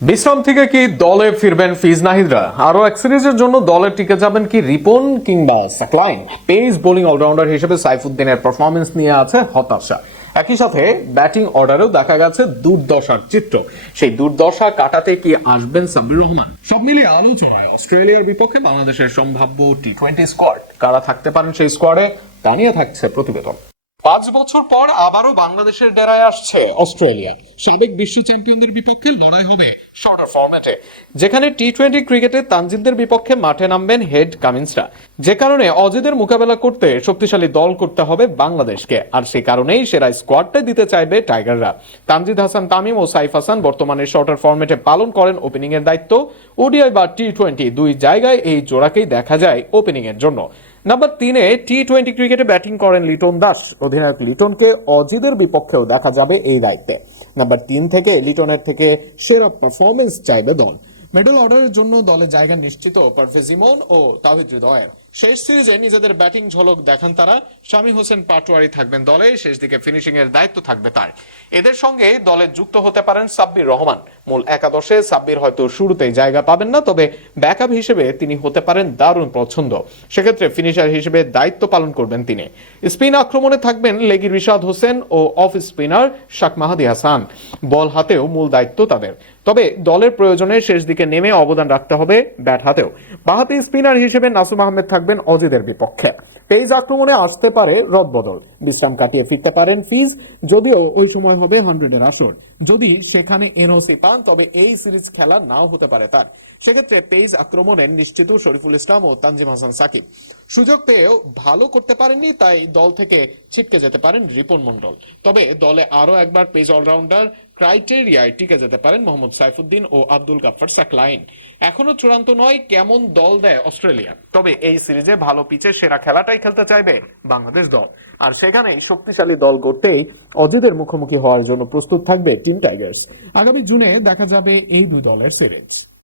বিশ্রাম থেকে কি দলে ফিরবেন ফিজ নাহিদরা? আরো এক সিরিজের জন্য দলে টিকে যাবেন কি রিপন কিংবা সাকলাইন? পেস বোলিং অলরাউন্ডার হিসেবে সাইফুদ্দিনের পারফরমেন্স নিয়ে আছে হতাশা। একই সাথে ব্যাটিং অর্ডারেও দেখা গেছে দুর্দশার চিত্র। সেই দুর্দশা কাটাতে কি আসবেন সাব্বির রহমান? সব মিলিয়ে আলোচনায় অস্ট্রেলিয়ার বিপক্ষে বাংলাদেশের সম্ভাব্য টি-20 স্কোয়াড। কারা থাকতে পারেন সেই স্কোয়াডে, তা নিয়ে থাকছে প্রতিবেদন। 5 বছর পর আবারও বাংলাদেশের ডেরায় আসছে অস্ট্রেলিয়া। সাবেক বিশ্ব চ্যাম্পিয়নদের বিপক্ষে লড়াই হবে শর্টার ফরম্যাটে, যেখানে টি-20 ক্রিকেটে তানজিদদের বিপক্ষে মাঠে নামবেন হেড কামিন্সরা। যে কারণে অজিদের মোকাবেলা করতে শক্তিশালী দল করতে হবে বাংলাদেশকে, আর সে কারণেই সেরা স্কোয়াডটা দিতে চাইবে টাইগাররা। তানজিদ হাসান তামিম ও সাইফ হাসান বর্তমানে শর্টার ফরম্যাটে পালন করেন ওপেনিং এর দায়িত্ব। ওডিআই বা টি-20 দুই জায়গায় এই জোড়াকেই দেখা যায় ওপেনিং এর জন্য। নাম্বার 3-এ টি-20 ক্রিকেটে ব্যাটিং করেন লিটন দাস। অধিনায়ক লিটনকে অজিদের বিপক্ষেও দেখা যাবে এই দায়িত্বে। নাম্বার 3 থেকে লিটনের থেকে সেরা পারফরমেন্স চাইবে দল। মিডল অর্ডারের জন্য দলে জায়গা নিশ্চিত পারভেজ ইমন ও তাওহিদ হৃদয়ের। শেষ সিরিজে নিজেদের ব্যাটিং ঝলক দেখান তারা। শামী হোসেন পাটোয়ারি থাকবেন দলে, শেষ দিকে ফিনিশিং এর দায়িত্ব থাকবে তার। এদের সঙ্গে দলে যুক্ত হতে পারেন সাব্বির রহমান। মূল একাদশে সাব্বির হয়তো শুরুতেই জায়গা পাবেন না, তবে ব্যাকআপ হিসেবে তিনি হতে পারেন দারুণ পছন্দ। সেক্ষেত্রে ফিনিশার হিসেবে দায়িত্ব পালন করবেন তিনি। স্পিন আক্রমণে থাকবেন লেগি রিশাদ হোসেন ও অফ স্পিনার শাক মাহাদি হাসান। বল হাতেও মূল দায়িত্ব তাদের, তবে দলের প্রয়োজনে শেষ দিকে নেমে অবদান রাখতে হবে ব্যাট হাতেও। বাহাতি স্পিনার হিসেবে নাসুম আহমেদ থাকবেন অজিদের বিপক্ষে। পেস আক্রমণে আসতে পারে রদবদল। বিশ্রাম কাটিয়ে ফিরতে পারেন ফিজ, যদিও ওই সময় হবে 100-এর আসর। যদি সেখানে এনওসি পান, তবে এই সিরিজ খেলা নাও হতে পারে তার। সেক্ষেত্রে পেস আক্রমণে নিশ্চিত শরীফুল ইসলাম ও তানজিম হাসান সাকিব। সুযোগ পেয়েও ভালো করতে পারেননি, তাই দল থেকে ছিটকে যেতে পারেন রিপন মন্ডল। তবে দলে আরো একবার পেস অলরাউন্ডার ক্রাইটেরিয়ায় টিকে যেতে পারেন মোহাম্মদ সাইফুদ্দিন ও আব্দুল গাফফার সাকলাইন। এখনো চূড়ান্ত নয় কেমন দল দেয় অস্ট্রেলিয়া, তবে এই সিরিজে ভালো পিচে সেরা খেলাটাই খেলতে চাইবে বাংলাদেশ দল। আর সেখানেই শক্তিশালী দল গড়তেই অজিদের মুখোমুখি হওয়ার জন্য প্রস্তুত থাকবে টিম টাইগার্স। আগামী জুনে দেখা যাবে এই দুই দলের সিরিজ।